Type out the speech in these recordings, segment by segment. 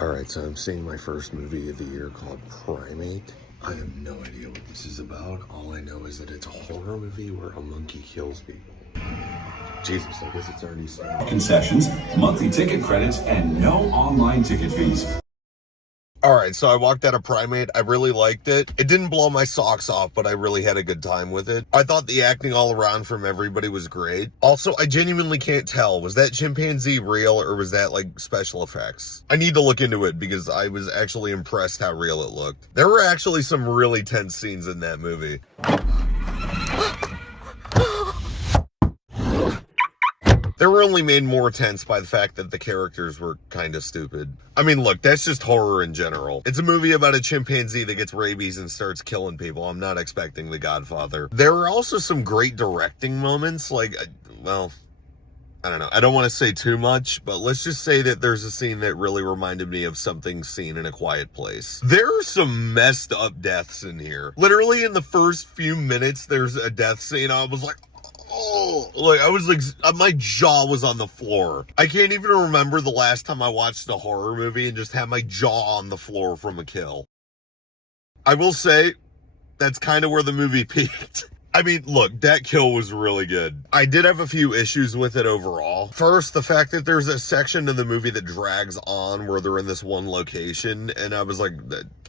Alright, so I'm seeing my first movie of the year called Primate. I have no idea what this is about. All I know is that it's a horror movie where a monkey kills people. Jesus, I guess it's already started. Concessions, monthly ticket credits, and no online ticket fees. Alright, so I walked out of Primate. I really liked it. It didn't blow my socks off, but I really had a good time with it. I thought the acting all around from everybody was great. Also, I genuinely can't tell. Was that chimpanzee real or was that like special effects? I need to look into it because I was actually impressed how real it looked. There were actually some really tense scenes in that movie. They were only made more tense by the fact that the characters were kind of stupid. I mean, look, that's just horror in general. It's a movie about a chimpanzee that gets rabies and starts killing people. I'm not expecting The Godfather. There were also some great directing moments, like, well, I don't know. I don't want to say too much, but let's just say that there's a scene that really reminded me of something seen in A Quiet Place. There are some messed up deaths in here. Literally in the first few minutes, there's a death scene. I was like, oh, like I was like, my jaw was on the floor. I can't even remember the last time I watched a horror movie and just had my jaw on the floor from a kill. I will say, that's kind of where the movie peaked. I mean, look, that kill was really good. I did have a few issues with it overall. First, the fact that there's a section of the movie that drags on where they're in this one location, and I was like,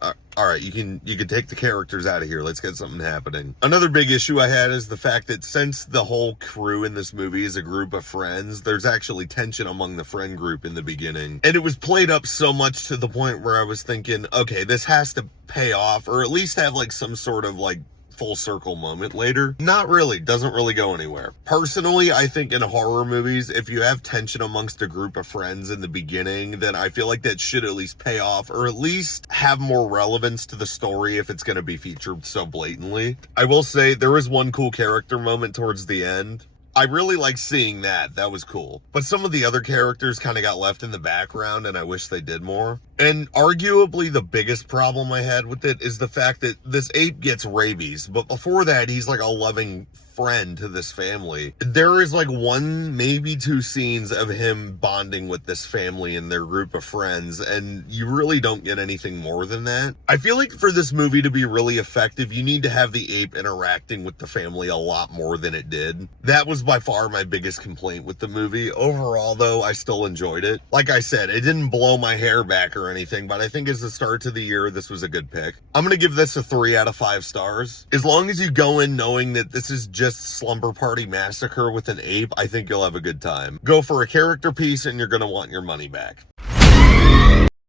all right, you can take the characters out of here. Let's get something happening. Another big issue I had is the fact that since the whole crew in this movie is a group of friends, there's actually tension among the friend group in the beginning. And it was played up so much to the point where I was thinking, okay, this has to pay off, or at least have like some sort of like full circle moment later. Not really. Doesn't really go anywhere. Personally, I think in horror movies, if you have tension amongst a group of friends in the beginning, then I feel like that should at least pay off, or at least have more relevance to the story if it's going to be featured so blatantly. I will say there is one cool character moment towards the end. I really like seeing that. That was cool. But some of the other characters kind of got left in the background, and I wish they did more. And arguably the biggest problem I had with it is the fact that this ape gets rabies, but before that, he's like a loving friend to this family. There is like one, maybe two scenes of him bonding with this family and their group of friends, and you really don't get anything more than that. I feel like for this movie to be really effective, you need to have the ape interacting with the family a lot more than it did. That was by far my biggest complaint with the movie. Overall, though, I still enjoyed it. Like I said, it didn't blow my hair back or anything, but I think as the start to the year, this was a good pick. I'm gonna give this a 3 out of 5 stars. As long as you go in knowing that this is just Slumber Party Massacre with an ape, I think you'll have a good time. Go for a character piece and you're gonna want your money back.